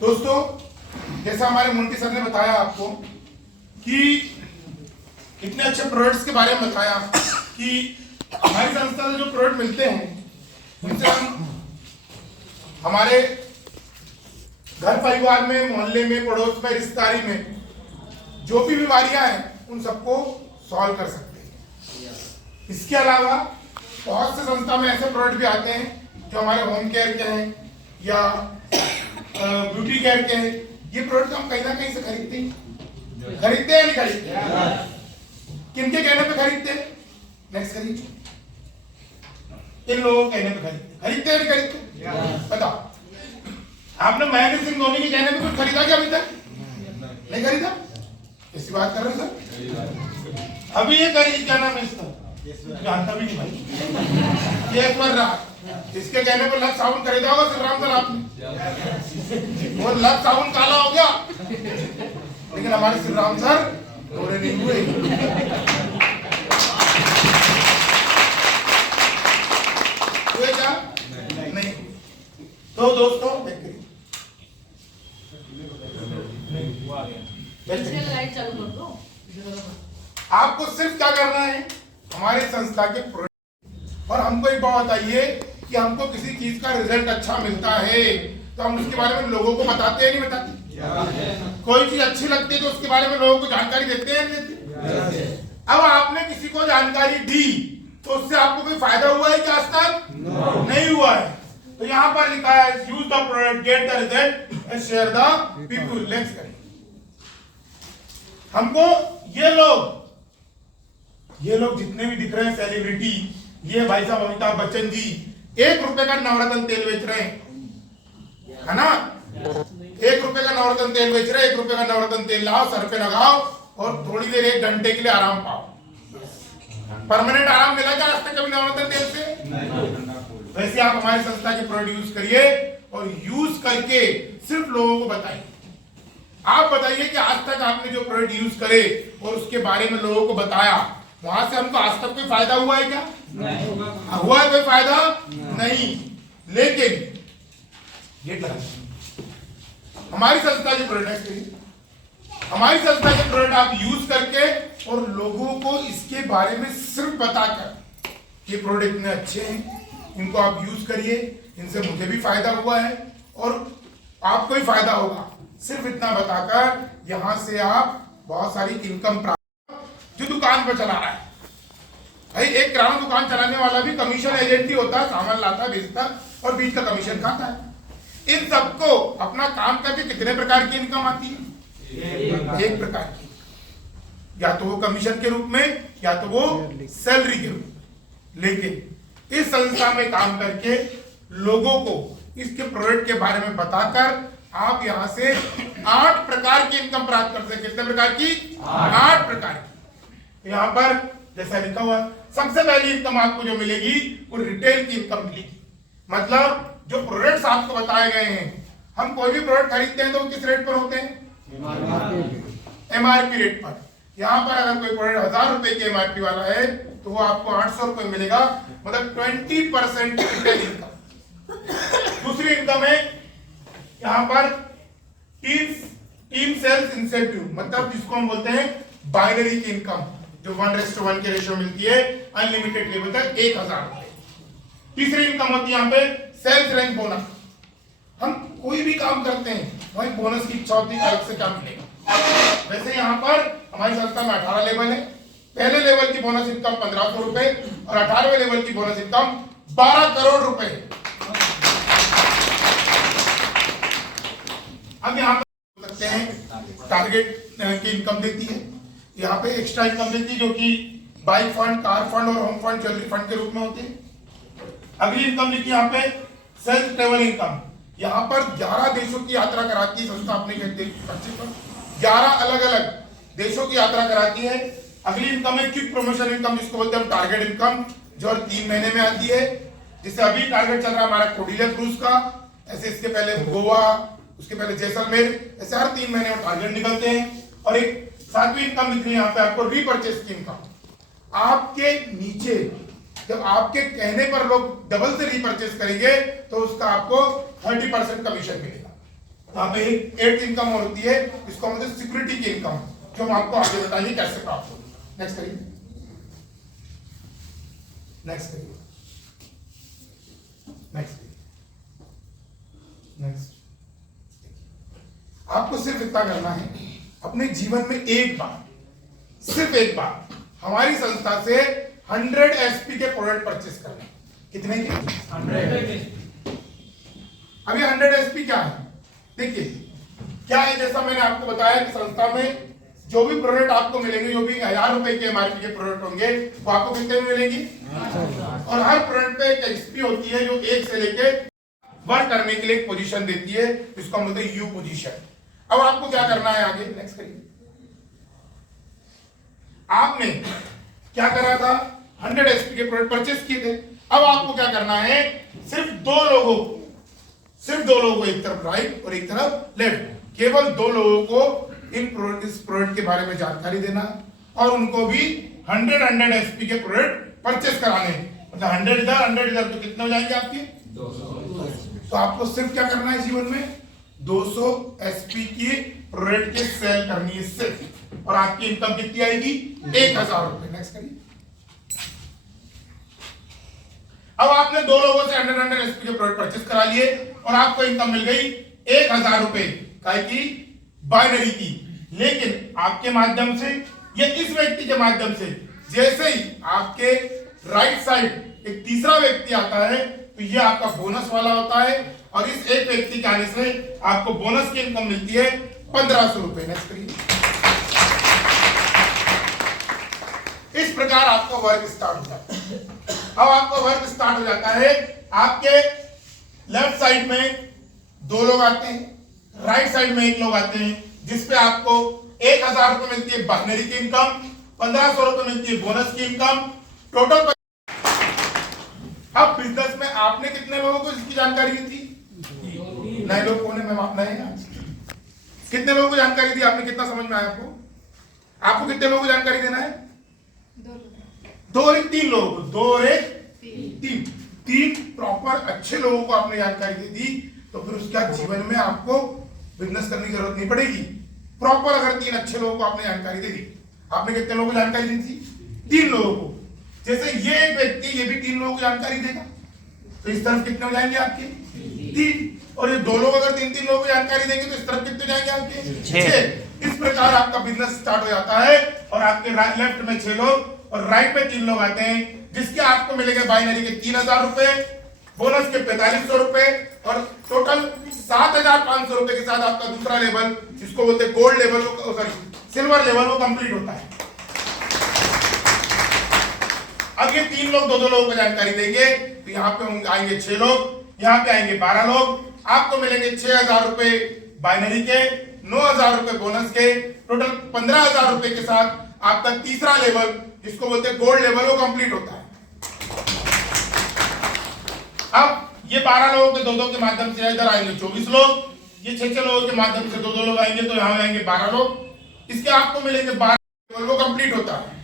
दोस्तों, जैसा हमारे मुंटी सर ने बताया आपको कि इतने अच्छे प्रोडक्ट्स के बारे में बताया कि हमारी संस्था से जो प्रोडक्ट मिलते हैं उनसे हम हमारे घर परिवार में, मोहल्ले में, पड़ोस में, रिश्तेदारी में जो भी बीमारियां हैं उन सबको सॉल्व कर सकते हैं। इसके अलावा बहुत से संस्था में ऐसे प्रोडक्ट भी आते हैं जो हमारे होम केयर के हैं या ब्यूटी केयर के हैं। ये प्रोडक्ट हम कहीं ना कहीं से खरीदते हैं नहीं खरीदते? किनके कहने पे खरीदते हैं? नेक्स्ट खरीदते, इन लोगों के कहने पे खरीदते हैं नहीं खरीदते? बताओ, आपने महेंद्र सिंह धोनी के कहने पे कुछ खरीदा क्या अभी तक? नहीं खरीदा? किसी बात कर रहे हो सर? अभी ये खरीद, क्या नाम है इसका? जानता भी नहीं भाई। ये एक बार रहा, इसके कहने पर लक्स साबुन खरीदा होगा श्री राम सर आपने, वो लक्स साबुन काला हो गया, लेकिन हमारे श्री राम सर गोरे नहीं हुए। हुए क्या? नहीं। तो दोस्तों देखिए, लाइट चालू कर दो। आपको सिर्फ क्या करना है, हमारे संस्था के प्रोडक्ट, और हमको एक बात बताइए कि हमको किसी चीज का रिजल्ट अच्छा मिलता है तो हम उसके बारे में लोगों को बताते हैं नहीं बताते? कोई चीज अच्छी लगती है तो उसके बारे में लोगों को जानकारी देते हैं नहीं देते? अब आपने किसी को जानकारी दी तो उससे आपको कोई फायदा हुआ है क्या? आज तक नहीं हुआ है। तो यहाँ पर लिखा है use the product, get the result and share the people. Next करें। हमको ये लोग जितने भी दिख रहे हैं सेलिब्रिटी, ये भाई साहब अमिताभ बच्चन जी 1 रुपए का नवरत्न तेल बेच रहे हैं, है ना? 1 रुपए का नवरत्न तेल बेच रहे हैं। 1 रुपए का नवरत्न तेल लाओ, सर पे लगाओ और थोड़ी देर 1 घंटे के लिए आराम पाओ। परमानेंट आराम मिला क्या आज तक कभी नवरत्न तेल से? वैसे आप हमारी संस्था के प्रोडक्ट यूज करिए और यूज करके सिर्फ लोगों को बताइए। आप बताइए कि आज तक आपने जो प्रोडक्ट यूज करे और उसके बारे में लोगों को बताया, वहां से हमको आज तक कोई फायदा हुआ है क्या? नहीं हुआ है, कोई फायदा नहीं। लेकिन ये हमारी संस्था के प्रोडक्ट, हमारी संस्था के प्रोडक्ट आप यूज करके और लोगों को इसके बारे में सिर्फ बताकर ये प्रोडक्ट इतने अच्छे हैं, इनको आप यूज करिए, इनसे मुझे भी फायदा हुआ है और आपको भी फायदा होगा, सिर्फ इतना बताकर यहां से आप बहुत सारी इनकम प्राप्त। जो दुकान पर चला रहा है भाई, एक किराना दुकान चलाने वाला भी कमीशन एजेंट ही होता है, सामान लाता है, बेचता और बीच का कमीशन खाता है। इन सबको अपना काम करके कितने प्रकार की इनकम आती है? एक प्रकार की, या तो वो कमीशन के रूप में या तो वो सैलरी के रूप में। लेकिन इस संस्था में काम करके लोगों को इसके प्रोडक्ट के बारे में बताकर आप यहां से 8 प्रकार की इनकम प्राप्त कर सकते। कितने प्रकार की? 8 प्रकार की। यहां पर जैसा लिखा हुआ, सबसे पहली इनकम आपको जो मिलेगी वो रिटेल की इनकम मिलेगी। मतलब जो प्रोडक्ट्स आपको बताए गए हैं, हम कोई भी प्रोडक्ट खरीदते हैं तो वो किस रेट पर होते हैं? एमआरपी रेट पर। यहाँ पर अगर कोई प्रोडक्ट 1000 रुपए के एमआरपी वाला है तो वो आपको 800 रुपए मिलेगा, मतलब 20% रिटेल इनकम। दूसरी इनकम है यहाँ पर टीम सेल्स इंसेंटिव, मतलब जिसको हम बोलते हैं बाइनरी की इनकम, जो 1:1 के रेशियो मिलती है अनलिमिटेड लेवल तक 1000 रुपए। तीसरी इनकम होती है यहाँ पे सेल्स रैंक बोनस। हम कोई भी काम करते हैं वही बोनस की इच्छा होती है से क्या मिलेगा। वैसे यहाँ पर हमारी संस्था में 18 लेवल है। पहले लेवल की बोनस इनकम 1500 रुपए और 18वें लेवल की बोनस इनकम 12 करोड़ रुपए। अब यहाँ पर सकते हैं टारगेट की इनकम देती है, यहाँ पे एक्स्ट्रा इनकम देती है जो कि बाइक फंड, कार फंड और होम फंड, ज्वेलरी फंड के रूप में होते हैं। अगली इनकम लिखी यहाँ पे सेल्फ ट्रेवल इनकम। यहाँ पर 11 देशों की यात्रा कराती है संस्था अपने खर्चे पर, 11 अलग अलग देशों की यात्रा कराती है। अगली इनकम है क्विक प्रमोशन इनकम, जिसको बोलते हैं टारगेट इनकम, जो 3 महीने में आती है। जिससे अभी टारगेट चल रहा है हमारा कोडिलिया क्रूज का, ऐसे इसके पहले गोवा, उसके पहले जैसलमेर, ऐसे हर 3 महीने में टारगेट निकलते हैं। और एक 7वीं इनकम लिख रही है यहाँ पे आपको रीपर्चेस की इनकम। आपके नीचे जब आपके कहने पर लोग डबल से रीपर्चेस करेंगे तो उसका आपको 30% कमीशन मिलेगा। यहाँ पे एक 8th इनकम और होती है, इसको हम बोलते हैं सिक्योरिटी की इनकम, जो हम आपको आगे बताएंगे कैसे प्राप्त होगी। नेक्स्ट करिए, नेक्स्ट करिए, नेक्स्ट करिए, नेक्स्ट। आपको सिर्फ इतना करना है, अपने जीवन में एक बार, सिर्फ एक बार हमारी संस्था से 100 एसपी के प्रोडक्ट परचेस करना। कितने के? 100। अभी 100 एसपी क्या है? देखिए क्या है, जैसा मैंने आपको बताया कि संस्था में जो भी प्रोडक्ट आपको मिलेंगे, जो भी 1000 रुपए के एमआरपी के प्रोडक्ट होंगे, वो आपको कितने में मिलेंगी? और हर प्रोडक्ट पे एक एसपी होती है जो 1 से लेके वर्क करने के लिए एक पोजीशन देती है, जिसको हम बोलते हैं यू पोजीशन। अब आपको क्या करना है आगे, नेक्स्ट करिए। आपने क्या करा था? 100 एसपी के प्रोडक्ट परचेस किए थे। अब आपको क्या करना है? सिर्फ दो लोगों को, एक तरफ राइट और एक तरफ लेफ्ट, केवल 2 लोगों को इस प्रोडक्ट के बारे में जानकारी देना और उनको भी 100 एसपी के प्रोडक्ट परचेस कराने। मतलब 100 इधर तो कितने हो जाएंगे आपके? 200। तो आपको सिर्फ क्या करना है जीवन में? 200 एसपी की प्रोडक्ट के सेल करनी है सिर्फ, और आपकी इनकम कितनी आएगी? 1000 रुपए। नेक्स्ट करिए। अब आपने 2 लोगों से 100 एसपी के प्रोडक्ट परचेस करा लिए और आपको इनकम मिल गई 1000 रुपए की बाइनरी की। लेकिन आपके माध्यम से या इस व्यक्ति के माध्यम से जैसे ही आपके राइट साइड एक तीसरा व्यक्ति आता है, तो ये आपका बोनस वाला होता है, और इस एक व्यक्ति के आने से आपको बोनस की इनकम मिलती है 1500 रुपए। नेक्स्ट करिए। इस प्रकार आपका वर्क स्टार्ट हो जाता है। अब आपका वर्क स्टार्ट हो जाता है, आपके लेफ्ट साइड में 2 लोग आते हैं, राइट साइड में 1 लोग आते हैं, जिसपे आपको 1000 रुपए मिलती है बाइनरी की इनकम, 1500 रुपए मिलती है बोनस की इनकम, टोटल। अब बिजनेस में आपने कितने लोगों को इसकी जानकारी दी थी? नए लोग कौन है? मैं मापना है आज। कितने लोगों को जानकारी दी आपने? कितना समझ में आया आपको? आपको कितने लोगों को जानकारी देना है? 2 और 3 लोगों को। 2 और 3 प्रॉपर अच्छे लोगों को आपने जानकारी दे दी, तो फिर उसके बाद जीवन में आपको बिजनेस करने की जरूरत नहीं पड़ेगी। प्रॉपर अगर 3 अच्छे लोगों को आपने जानकारी दे दी, आपने कितने लोगों को जानकारी दी थी? 3 लोगों को। जैसे ये एक व्यक्ति ये भी 3 लोगों को जानकारी देगा, तो इस तरफ कितने हो जाएंगे आपके? 3। और ये 2 लोग अगर 3 लोगों को जानकारी देंगे, तो इस तरफ कितने जाएंगे आपके? 6। इस प्रकार आपका बिजनेस स्टार्ट हो जाता है, और आपके लेफ्ट में 6 लोग और राइट में 3 लोग आते हैं, जिसके आपको मिलेंगे बाइनरी के 3000 रुपए, बोनस के 4500 रुपए, और टोटल 7500 रुपए के साथ आपका दूसरा लेवल, जिसको बोलते हैं gold level, sorry silver level, वो कंप्लीट होता है। अब ये 3 लोग 2 लोगों को जानकारी देंगे, तो यहाँ पे आएंगे 6 लोग, यहाँ पे आएंगे 12 लोग, आपको मिलेंगे 6000 रुपए बाइनरी के, 9000 रुपए बोनस के, टोटल 15000 रुपए के साथ आपका तीसरा लेवल, जिसको बोलते हैं गोल्ड लेवल, वो कंप्लीट होता है। अब ये 12 लोगों के 2 के माध्यम से इधर आएंगे 24 लोग, ये 6 लोगों के माध्यम से 2 लोग आएंगे, तो यहाँ आएंगे 12 लोग, इसके आपको मिलेंगे 12 लेवल, वो कंप्लीट होता है।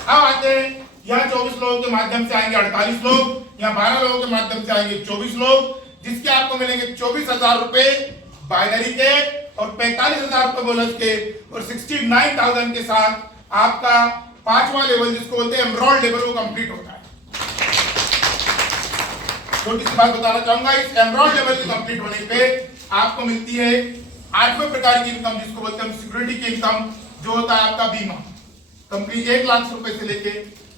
अब आते हैं यहाँ 24 लोगों के माध्यम से आएंगे 48 लोग, यहाँ 12 लोगों के माध्यम से आएंगे 24 लोग, जिसके आपको मिलेंगे 24000 रुपए बाइनरी के और 45000 रुपए बोनस के, और 69000 के साथ आपका 5वां लेवल, जिसको बोलते हैं एमराल्ड लेवल, वो कंप्लीट होता है। छोटी सी बात बताना चाहूंगा, इस एमराल्ड लेवल के कंप्लीट होने पे आपको मिलती है 8वें प्रकार की इनकम, जिसको बोलते हैं सिक्योरिटी की इनकम, जो होता है आपका बीमा। कंपनी 1 लाख रुपए से लेके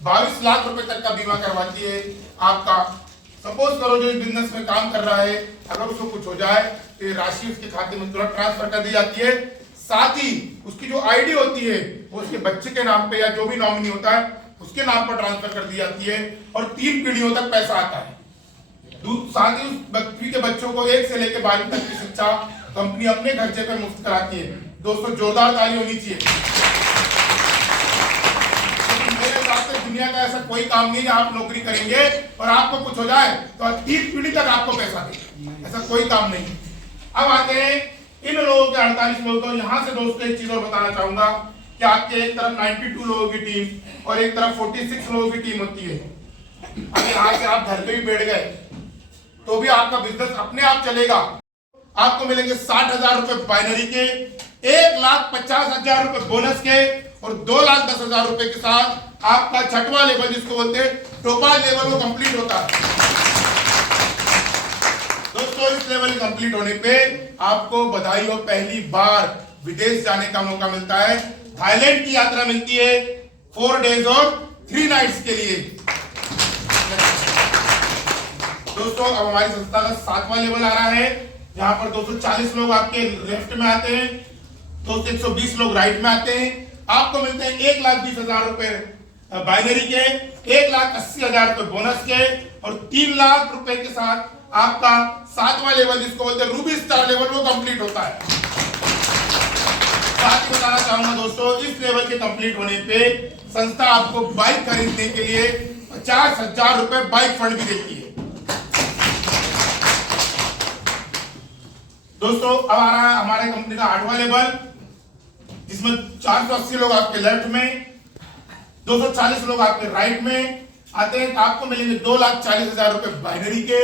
22 लाख रुपए तक का बीमा करवाती है आपका। सपोज करो जो इस बिजनेस में काम कर रहा है, अगर उसको कुछ हो जाए तो ये राशि उसके खाते में तुरंत ट्रांसफर कर दी जाती है, साथ ही उसकी जो आईडी होती है वो उसके बच्चे के नाम पे या जो भी नॉमिनी होता है उसके नाम पर ट्रांसफर कर दी जाती है, और 3 पीढ़ियों तक पैसा आता है। साथ ही उस व्यक्ति के बच्चों को 1 से लेकर 12वीं तक की शिक्षा कंपनी अपने खर्चे पे मुफ्त कराती है। दोस्तों जोरदार ताली होनी चाहिए। मेरे हिसाब से दुनिया का ऐसा कोई काम नहीं है आप नौकरी करेंगे और आपको कुछ हो जाए तो 30 पीढ़ी तक आपको पैसा दे, ऐसा कोई काम नहीं। अब आते हैं इन लोगों के 48 लोग। तो यहाँ से दोस्तों एक चीज और बताना चाहूंगा कि आपके एक तरफ 92 लोगों की टीम और एक तरफ 46 लोगों की टीम होती है। अगर यहाँ से आप घर पे भी बैठ गए तो भी आपका बिजनेस अपने आप चलेगा। आपको मिलेंगे 60,000 रुपए बाइनरी के, 1,50,000 रुपए बोनस के और 2,10,000 रुपए के साथ आपका छठवां लेवल जिसको बोलते हैं टोपाज लेवल वो कंप्लीट होता है। दोस्तों इस लेवल कंप्लीट होने पे आपको बधाई हो, पहली बार विदेश जाने का मौका मिलता है। थाईलैंड की यात्रा मिलती है 4 डेज और 3 नाइट्स के लिए। दोस्तों अब हमारी संस्था का 7वां लेवल आ रहा है, यहाँ पर 240 लोग आपके लेफ्ट में आते हैं, 120 लोग राइट में आते हैं। आपको मिलते हैं 1,20,000 रुपए बाइनरी के, 1,80,000 रुपए बोनस के और 3 लाख रुपए के साथ आपका 7वां लेवल जिसको बोलते हैं रूबी स्टार लेवल वो कंप्लीट होता है। साथ ही बताना चाहूंगा दोस्तों इस लेवल के कंप्लीट होने पे संस्था आपको बाइक खरीदने के लिए 50,000 रुपए बाइक फंड भी देती है। दोस्तों अब आ रहा है हमारे कंपनी का 8वां लेवल जिसमें 480 लोग आपके लेफ्ट में, 240 लोग आपके राइट में आते हैं। आपको मिलेंगे 2,40,000 रुपए बाइनरी के,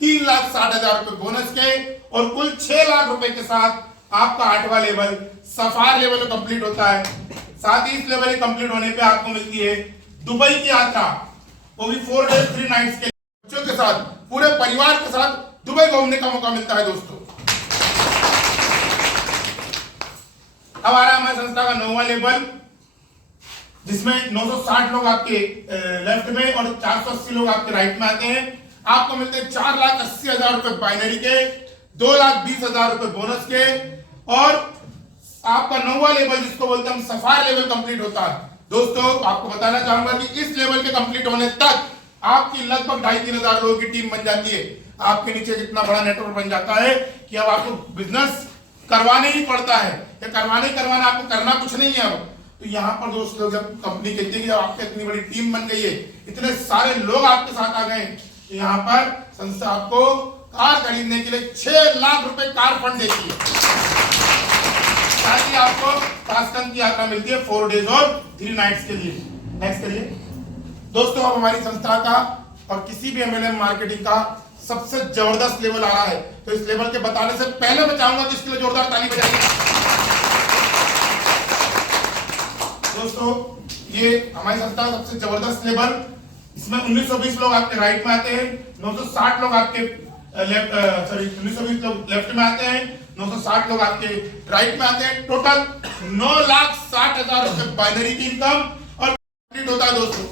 3,60,000 रुपए बोनस के और कुल 6 लाख रुपए के साथ आपका 8वां लेवल सफार लेवल कंप्लीट होता है। साथ ही इस लेवल कंप्लीट होने पे आपको मिलती है दुबई की यात्रा, वो भी 4 डेज 3 नाइट्स के बच्चों के साथ, पूरे परिवार के साथ दुबई घूमने का मौका मिलता है। दोस्तों अब आ रहा है हमारी संस्था का 9वां लेवल जिसमें 960 लोग आपके लेफ्ट में और 480 लोग आपके राइट में आते हैं। आपको मिलते हैं 4,80,000 रुपए बाइनरी के, 2,20,000 रुपए बोनस के और आपका 9वां लेवल जिसको बोलते हैं हम सफार लेवल कंप्लीट होता है। दोस्तों आपको बताना चाहूंगा कि इस लेवल के कंप्लीट होने तक आपकी लगभग 2,5-3 हजार लोगों की टीम बन जाती है। आपके नीचे इतना बड़ा नेटवर्क बन जाता है कि अब आपको बिजनेस करवाने ही पड़ता है, या करवाना आपको करना कुछ नहीं है। अब तो यहाँ पर दोस्तों जब कंपनी कहती है कि जब आपकी इतनी बड़ी टीम बन गई है, इतने सारे लोग आपके साथ आ गए, तो यहाँ पर संस्था आपको कार खरीदने के लिए 6 लाख रुपए कार फंड देती है। साथ ही आपको ताशकंद की यात्रा मिलती है 4 डेज और 3 नाइट्स के लिए। नेक्स्ट करिए दोस्तों, अब हमारी संस्था का और किसी भी MLM मार्केटिंग का सबसे जबरदस्त लेवल आ रहा है। तो इस लेवल के बताने से पहले मैं चाहूंगा कि इसके लिए जोरदार ताली बजाइए। दोस्तों ये हमारी संस्था का सबसे जबरदस्त लेवल, इसमें 1920 लोग आपके राइट में आते हैं, 960 लोग आपके 1920 लोग लेफ्ट में आते हैं, 960 लोग आपके राइट में आते हैं। टोटल 9,60,000 रुपए बाइनरी की इनकम और कंप्लीट होता है। दोस्तों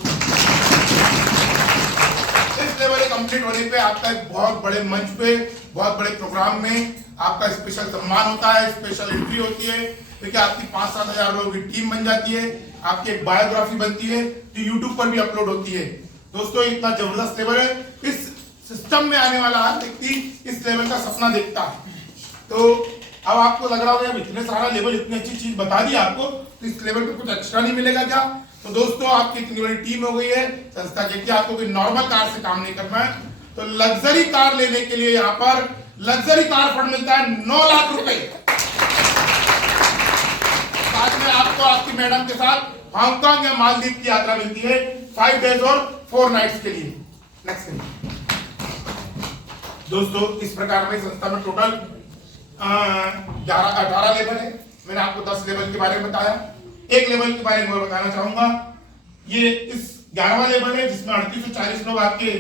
इस लेवल कंप्लीट होने पे आपका एक बहुत बड़े मंच पे, बहुत बड़े प्रोग्राम में आपका स्पेशल सम्मान होता है, स्पेशल एंट्री होती है, क्योंकि आपकी 5-7 हजार लोगों की टीम बन जाती है, आपकी एक बायोग्राफी बनती है जो यूट्यूब पर भी अपलोड होती है। दोस्तों इतना जबरदस्त लेवल है, इस सिस्टम में आने वाला हर व्यक्ति इस लेवल का सपना देखता है। तो अब आपको लग रहा होगा अब इतने सारा लेवल, इतनी अच्छी चीज बता दी आपको, तो इस लेवल पे कुछ एक्स्ट्रा नहीं मिलेगा क्या? तो दोस्तों आपकी इतनी बड़ी टीम हो गई है, संस्था कहती है आपको कोई नॉर्मल कार से काम नहीं करना है, तो लग्जरी कार लेने के लिए यहाँ पर लग्जरी कार फंड मिलता है 9 लाख रुपए। साथ में आपको आपकी मैडम के साथ हांगकांग या मालदीव की यात्रा मिलती है 5 डेज और 4 नाइट्स के लिए। नेक्स्ट दोस्तों इस प्रकार में संस्था में टोटल 18 लेवल है। मैंने आपको 10 लेवल के बारे में बताया, एक लेवल के बारे में बताना चाहूंगा। ये इस 11वां लेवल है जिसमें 3840 लोग आपके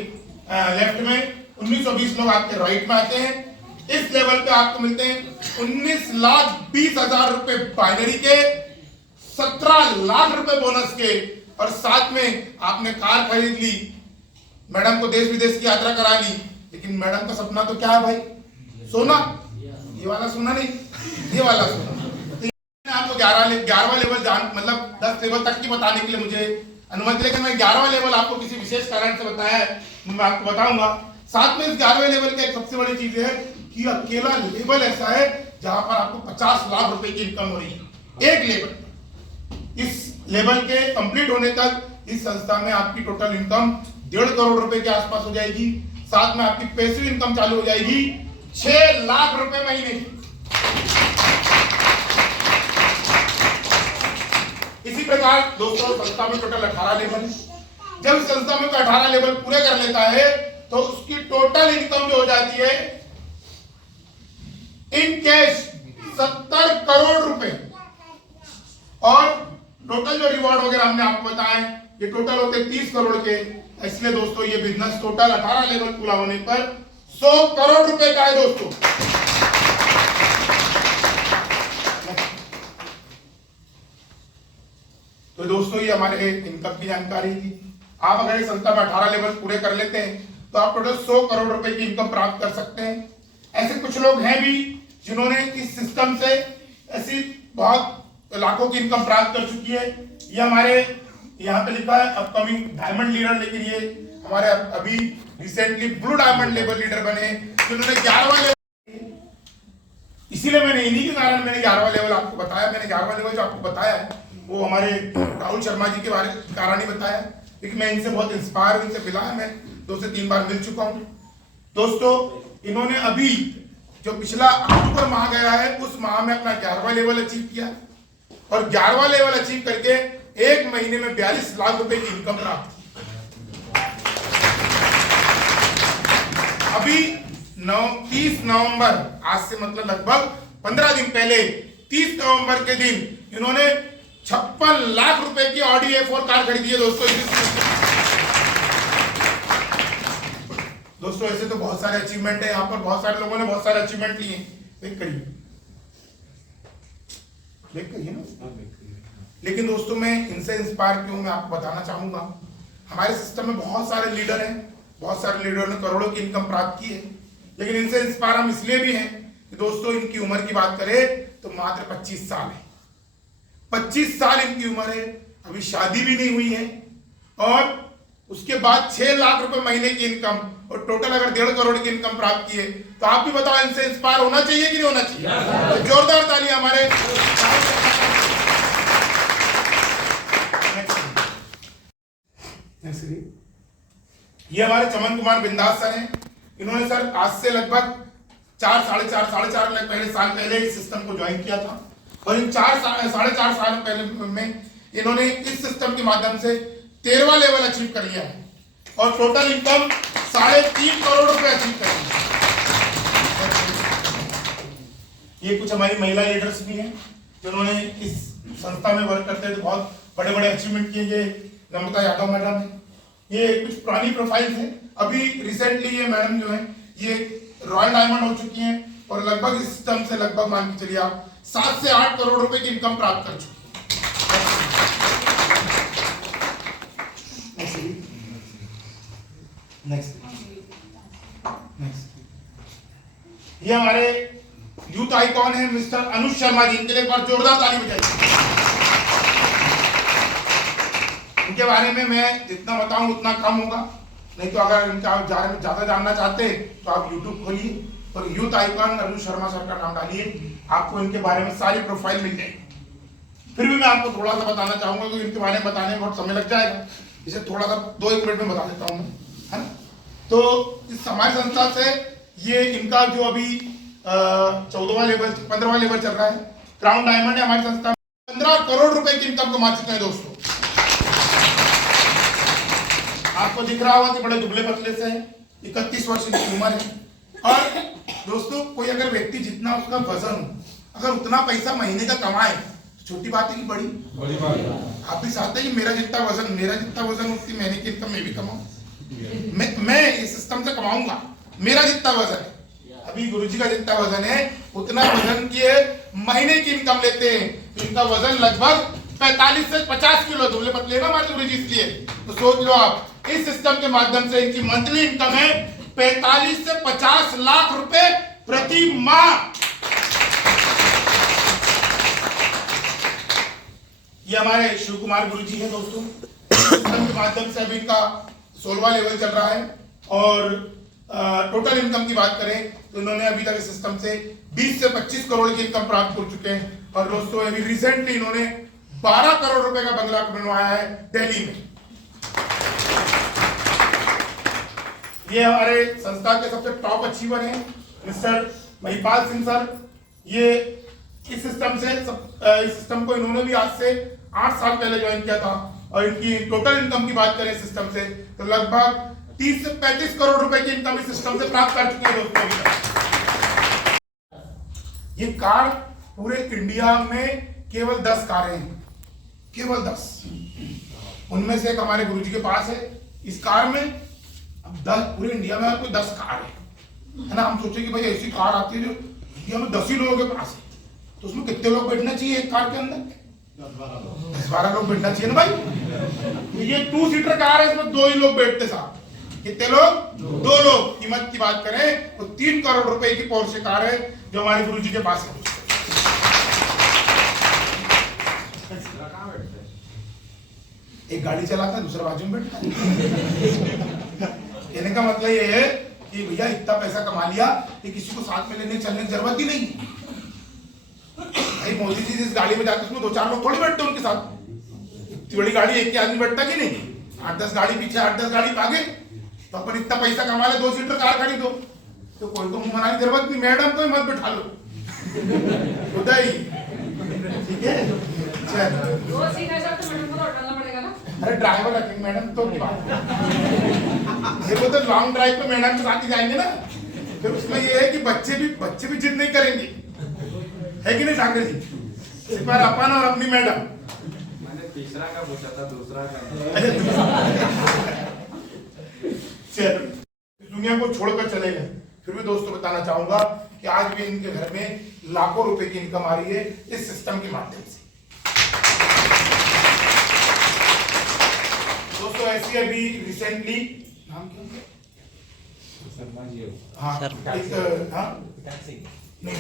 लेफ्ट में, 1920 लोग आपके राइट में आते हैं। इस लेवल पे आपको मिलते हैं 19,20,000 रुपए बाइनरी के, 17 लाख रुपए बोनस के और साथ में आपने कार खरीद ली, मैडम को देश विदेश की यात्रा करा ली। लेकिन मैडम का सपना तो क्या है भाई? सोना। ये वाला सोना नहीं, ये वाला सोना। तो आपको 11वां लेवल मतलब 10 लेवल तक की बताने के लिए मुझे अनुमति, लेकिन मैं 11वां लेवल आपको किसी विशेष कारण से बताया है, मैं आपको बताऊंगा। साथ में इस 11वें लेवल की एक सबसे बड़ी चीज है कि अकेला लेवल ऐसा है जहां पर आपको 50 लाख रुपए की इनकम हो रही है एक लेवल। इस लेवल के कंप्लीट होने तक इस संस्था में आपकी टोटल इनकम 1.5 करोड़ रुपए के आसपास हो जाएगी। साथ में आपकी पैसिव इनकम चालू हो जाएगी 6 लाख रुपए महीने की। इसी प्रकार दोस्तों संस्था में टोटल 18 लेवल है। जब संस्था में 18 लेवल पूरे कर लेता है तो उसकी टोटल इनकम जो हो जाती है इन कैश 70 करोड़ रुपए। और टोटल जो रिवॉर्ड वगैरह हमने आपको बताया ये टोटल होते 30 करोड़ के। इसलिए दोस्तों ये बिजनेस टोटल 18 लेवल पूरा होने पर 100 करोड़ रुपए का है दोस्तों। तो दोस्तों ये हमारे इनकम की जानकारी थी। आप अगर इस संस्था में 18 लेवल पूरे कर लेते हैं तो आप टोटल 100 करोड़ रुपए की इनकम प्राप्त कर सकते हैं। ऐसे कुछ लोग हैं भी जिन्होंने इस सिस्टम से ऐसी बहुत लाखों की इनकम प्राप्त कर चुकी है। ये हमारे यहाँ पे लिखा है अपकमिंग डायमंड लीडर, लेकिन ये हमारे अभी recently blue diamond level leader बने जिन्होंने 11वां लेवल। इसीलिए मैंने इन्हीं के कारण मैंने 11वां लेवल आपको बताया। मैंने 11वां लेवल जो आपको बताया है वो हमारे राहुल शर्मा जी के कारण ही बताया, क्योंकि मैं इनसे बहुत इंस्पायर हूं, इनसे मिला है, मैं 2 से 3 बार मिल चुका हूं। दोस्तों इन्होंने अभी जो पिछला अक्टूबर माह गया है उस माह में अपना 11वां लेवल अचीव किया और 11वां लेवल अचीव करके 1 महीने में 42 लाख रुपए की इनकम प्राप्त की। अभी 30 नवंबर, आज से मतलब लगभग 15 दिन पहले 30 नवंबर के दिन इन्होंने 56 लाख रुपए की ऑडी A4 कार खरीदी है दोस्तों। ऐसे तो बहुत सारे अचीवमेंट है यहाँ पर, बहुत सारे लोगों ने बहुत सारे अचीवमेंट लिए। देख करिए ना। लेकिन दोस्तों मैं इनसे इंस्पायर क्यों, मैं आपको बताना चाहूंगा। हमारे सिस्टम में बहुत सारे लीडर हैं, बहुत सारे लीडरों ने करोड़ों की इनकम प्राप्त की है, लेकिन इनसे इंस्पायर हम इसलिए भी हैं कि दोस्तों इनकी उम्र की बात करें तो मात्र 25 साल है। 25 साल इनकी उम्र है, अभी शादी भी नहीं हुई है और उसके बाद 6 लाख रुपए महीने की इनकम और टोटल अगर 1.5 करोड़ की इनकम प्राप्त की है। तो आप भी बताओ इनसे इंस्पायर होना चाहिए कि नहीं होना चाहिए? तो जोरदार ताली हमारे। ये हमारे चमन कुमार बिंदास सर हैं। इन्होंने सर आज से लगभग 4 साल पहले इस सिस्टम को ज्वाइन किया था और इन 4.5 साल पहले में इन्होंने इस सिस्टम के माध्यम से 13वां लेवल अचीव कर लिया है और टोटल इनकम 3.5 करोड़ रुपए अचीव कर लिया। ये कुछ हमारी महिला लीडर्स भी हैं जिन्होंने इस संस्था में वर्क करते हुए बहुत बड़े बड़े अचीवमेंट किए। ये नम्रता यादव मैडम है, ये कुछ पुरानी प्रोफाइल्स हैं। अभी रिसेंटली ये मैडम जो है ये रॉयल डायमंड हो चुकी हैं और लगभग इस सिस्टम से लगभग मान के चलिए आप 7 से 8 करोड़ रुपए की इनकम प्राप्त कर चुकी है। नेक्स्ट ये हमारे यूथ आइकॉन है मिस्टर अनुज शर्मा जी, इनके लिए एक बार जोरदार ताली बजाइए। इनके बारे में मैं जितना बताऊं उतना कम होगा, नहीं तो अगर इनका बारे में ज्यादा जानना चाहते तो आप YouTube खोलिए और youth icon Anuj Sharma sir का नाम डालिए, आपको इनके बारे में सारी प्रोफाइल मिल जाएगी। फिर भी मैं आपको थोड़ा सा बताना चाहूंगा क्योंकि इनके बारे में बताने में बहुत समय लग जाएगा, इसे थोड़ा सा 2-1 मिनट में बता देता हूँ मैं, है ना। तो इस हमारी संस्था से ये इनका जो अभी 15वां लेवल चल रहा है, क्राउन डायमंड है हमारी संस्था में। 15 करोड़ रुपए की इनकम कमा चुके हैं दोस्तों। आपको दिख रहा होगा कि बड़े दुबले पतले से हैं, 31 वर्ष की उम्र है। और दोस्तों कोई अगर व्यक्ति जितना उसका वजन हो, अगर उतना पैसा महीने का कमाए तो छोटी बात है कि बड़ी बात है। आप भी चाहते हैं कि मेरा जितना वजन उतनी महीने की इनकम मैं भी कमाऊं। मैं इस सिस्टम से कमाऊंगा, मेरा जितना वजन है, अभी गुरुजी का जितना वजन है उतना वजन की महीने की इनकम लेते हैं। तो इनका वजन लगभग 45 से 50 किलो, दुबले पतले ना हमारे गुरुजी, इसलिए तो सोच लो आप इस सिस्टम के माध्यम से इनकी मंथली इनकम है 45 से 50 लाख रुपए प्रति माह। ये हमारे शिव कुमार गुरुजी हैं दोस्तों। सिस्टम के माध्यम से अभी इनका 16वां लेवल चल रहा है और टोटल इनकम की बात करें तो इन्होंने अभी तक इस सिस्टम से 20 से 25 करोड़ की इनकम प्राप्त कर चुके हैं। और दोस्तों अभी रिसेंटली इन्होंने 12 करोड़ रुपए का बंगला बनवाया है दिल्ली में। ये हमारे संस्था के सबसे टॉप अचीवर हैं मिस्टर महिपाल सिंह सर। ये इस सिस्टम को इन्होंने भी आज से 8 साल पहले ज्वाइन किया था और इनकी टोटल इनकम की बात करें सिस्टम से तो लगभग 30 से 35 करोड़ रुपए की इनकम इस सिस्टम से प्राप्त कर चुके हैं दोस्तों। ये कार पूरे इंडिया में केवल 10 कारें हैं, केवल 10। उनमें से एक हमारे गुरुजी के पास है। इस कार में अब 10 पूरे इंडिया में कोई 10 कार है ना। हम सोचे कि भाई ऐसी कार आती है जो इंडिया में 10 ही लोगों के पास है, तो उसमें कितने लोग बैठना चाहिए एक कार के अंदर? 10-12 लोग बैठना चाहिए ना भाई। तो ये 2 सीटर कार है, इसमें 2 ही लोग बैठते साहब। कितने लोग? 2 लोग। कीमत की बात करें तो 3 करोड़ रुपए की पोर्शे कार है जो हमारे गुरुजी के पास है। एक गाड़ी चलाता है, दूसरा बाजू में बैठता है। कहने का मतलब ये है कि भैया इतना पैसा कमा लिया कि किसी को साथ में लेने चलने की जरूरत ही नहीं। भाई मोदी जी जिस गाड़ी में जाते उसमें 2-4 लोग थोड़ी बैठते उनके साथ। इतनी बड़ी गाड़ी एक ही आदमी बैठता कि नहीं? 8-10 गाड़ी पीछे, 8-10 गाड़ी आगे। तो अपन इतना पैसा कमा ले, 2 सीटर कार खरीदो, तो कोई को मुंह बनाने की जरूरत नहीं। मैडम को ही मत बैठा लो, उदय, ठीक है? अरे ड्राइवर रखेंगे मैडम तो की बात है। वो तो लॉन्ग ड्राइव पे मैडम के साथ ही जाएंगे ना। फिर उसमें ये है कि बच्चे भी जिद नहीं करेंगे, है कि नहीं ठाकरे जी? सिर्फ अपन और अपनी मैडम। मैंने तीसरा का पूछा था, दूसरा का। दुनिया को छोड़कर चले गए, फिर भी दोस्तों बताना चाहूंगा कि आज भी इनके घर में लाखों रुपए की इनकम आ रही है इस सिस्टम के माध्यम से। दोस्तों ऐसी अभी रिसेंटली नाम क्या? हाँ, नहीं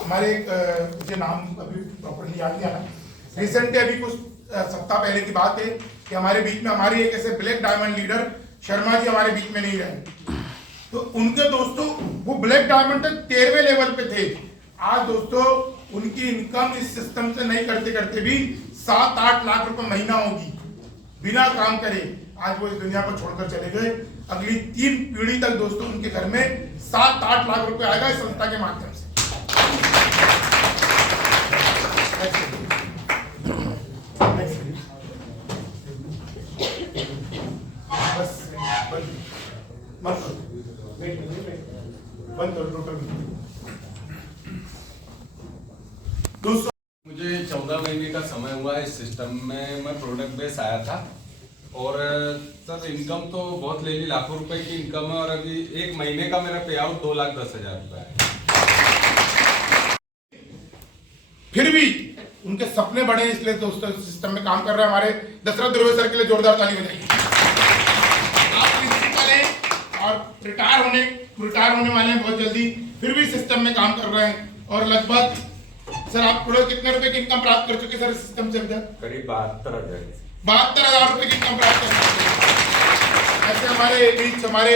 हमारे एक मुझे नाम अभी प्रॉपर्ली याद नहीं आ रहा। रिसेंटली अभी कुछ सप्ताह पहले की बात है कि हमारे बीच में हमारी एक ऐसे black diamond leader Sharma ji हमारे बीच में नहीं रहे। तो उनके दोस्तों वो ब्लैक डायमंड तक 13वें लेवल पे थे। आज दोस्तों उनकी इनकम इस सिस्टम से नहीं करते करते भी 7-8 लाख रुपए महीना होगी बिना काम करे। आज वो इस दुनिया को छोड़कर चले गए। अगली 3 पीढ़ी तक दोस्तों उनके घर में 7-8 लाख रुपए आएगा इस संस्था के माध्यम से। मुझे 14 महीने का समय हुआ इस सिस्टम में। मैं प्रोडक्ट बेस आया था और सर इनकम तो बहुत ले ली, लाखों रुपए की इनकम है। और अभी 1 महीने का मेरा पे आउट 2,10,000 रुपए है। फिर भी उनके सपने बड़े, इसलिए दोस्तों सिस्टम में काम कर रहे हैं। हमारे दशरथ ध्रुवे सर के लिए जोरदार ताली बजाइए। आप प्रिंसिपल हैं और रिटायर होने वाले हैं बहुत जल्दी, फिर भी सिस्टम में काम कर रहे हैं। और लगभग सर आप कितने रुपए की इनकम प्राप्त कर चुके सर सिस्टम से? करीब 72,000 रुपए की इनकम प्राप्त कर चुके। ऐसे हमारे बीच हमारे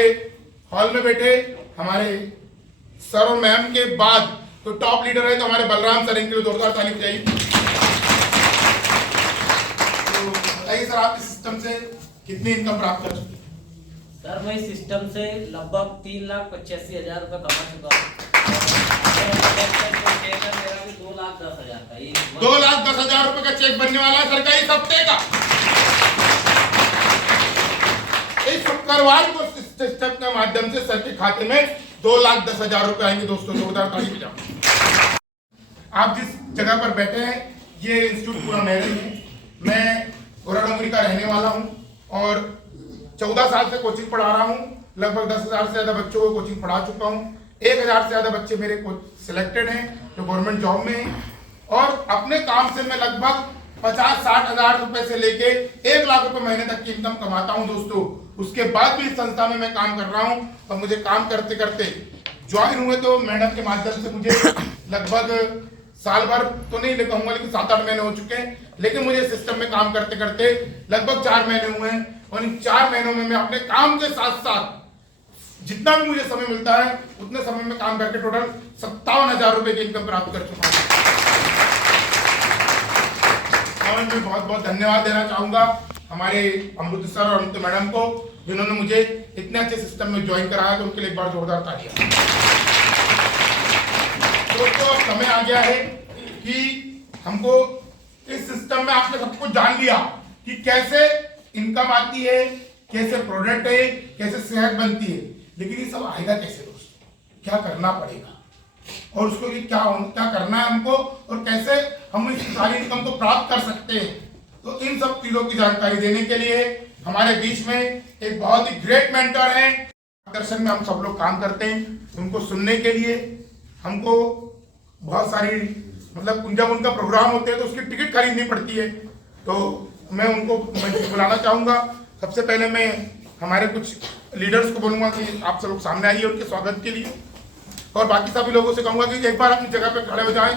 हॉल में बैठे हमारे सर और मैम के बाद तो टॉप लीडर है तो हमारे बलराम सर, इनके लिए जोरदार ताली बजाइए। तो बताइए सर आप इस सिस्टम से कितनी इनकम प्राप्त कर चुके? सर मैं इस सिस्टम से लगभग 3,85,000 रुपए कमा चुका हूँ। मेरा भी 2,10,000 का, 2,10,000 रुपए का चेक बनने वाला है सर का इस हफ्ते का। इस शुक्रवार को सिस्टम के माध्यम से सर के खाते में 2,10,000 रुपए आएंगे। दोस्तों जोरदार ताली बजाओ। आप जिस जगह पर बैठे हैं ये इंस्टीट्यूट पूरा मेरा ही है। मैं गोराडोंगरी का रहने वाला हूं और 14 साल से कोचिंग पढ़ा रहा हूं। लगभग 10,000 से ज्यादा बच्चों को कोचिंग पढ़ा चुका हूं। 1,000 से ज्यादा बच्चे मेरे को सिलेक्टेड हैं जो गवर्नमेंट जॉब में हैं। और अपने काम से मैं लगभग 50-60 हजार रुपए से लेके 1 लाख रुपए महीने तक की इनकम कमाता हूं दोस्तों। उसके बाद भी इस संस्था में मैं काम कर रहा हूं और मुझे काम करते करते ज्वाइन हुए तो मैडम के माध्यम से मुझे लगभग साल भर तो नहीं कहूंगा लेकिन 7-8 महीने हो चुके हैं। लेकिन मुझे सिस्टम में काम करते करते लगभग 4 महीने हुए हैं और इन 4 महीनों में मैं अपने काम के साथ साथ जितना भी मुझे समय मिलता है उतने समय में काम करके टोटल 57,000 रुपए की इनकम प्राप्त कर चुका हूँ। और मैं बहुत बहुत धन्यवाद देना चाहूंगा हमारे अमृत सर और अमृत मैडम को जिन्होंने मुझे इतने अच्छे सिस्टम में ज्वाइन कराया, तो उनके लिए एक बार जोरदार तालियां। दोस्तों समय आ गया है कि हमको इस सिस्टम में आपने सब कुछ जान लिया कि कैसे इनकम आती है, कैसे प्रोडक्ट है, कैसे सेहत बनती है, लेकिन ये सब आएगा कैसे दोस्तों, क्या करना पड़ेगा और उसको कि क्या करना है हमको और कैसे हम इस सारी इनकम को प्राप्त कर सकते हैं। तो इन सब चीजों की जानकारी देने के लिए हमारे बीच में एक बहुत ही ग्रेट मेंटर है। दर्शन में हम सब लोग काम करते हैं, उनको सुनने के लिए हमको बहुत सारी जब उनका प्रोग्राम होते हैं तो उसकी टिकट खरीदनी पड़ती है। तो मैं उनको बुलाना चाहूँगा। सबसे पहले मैं हमारे कुछ लीडर्स को बोलूँगा कि आप सब लोग सामने आइए उनके स्वागत के लिए, और बाकी सभी लोगों से कहूँगा कि एक बार अपनी जगह पे खड़े हो जाएं।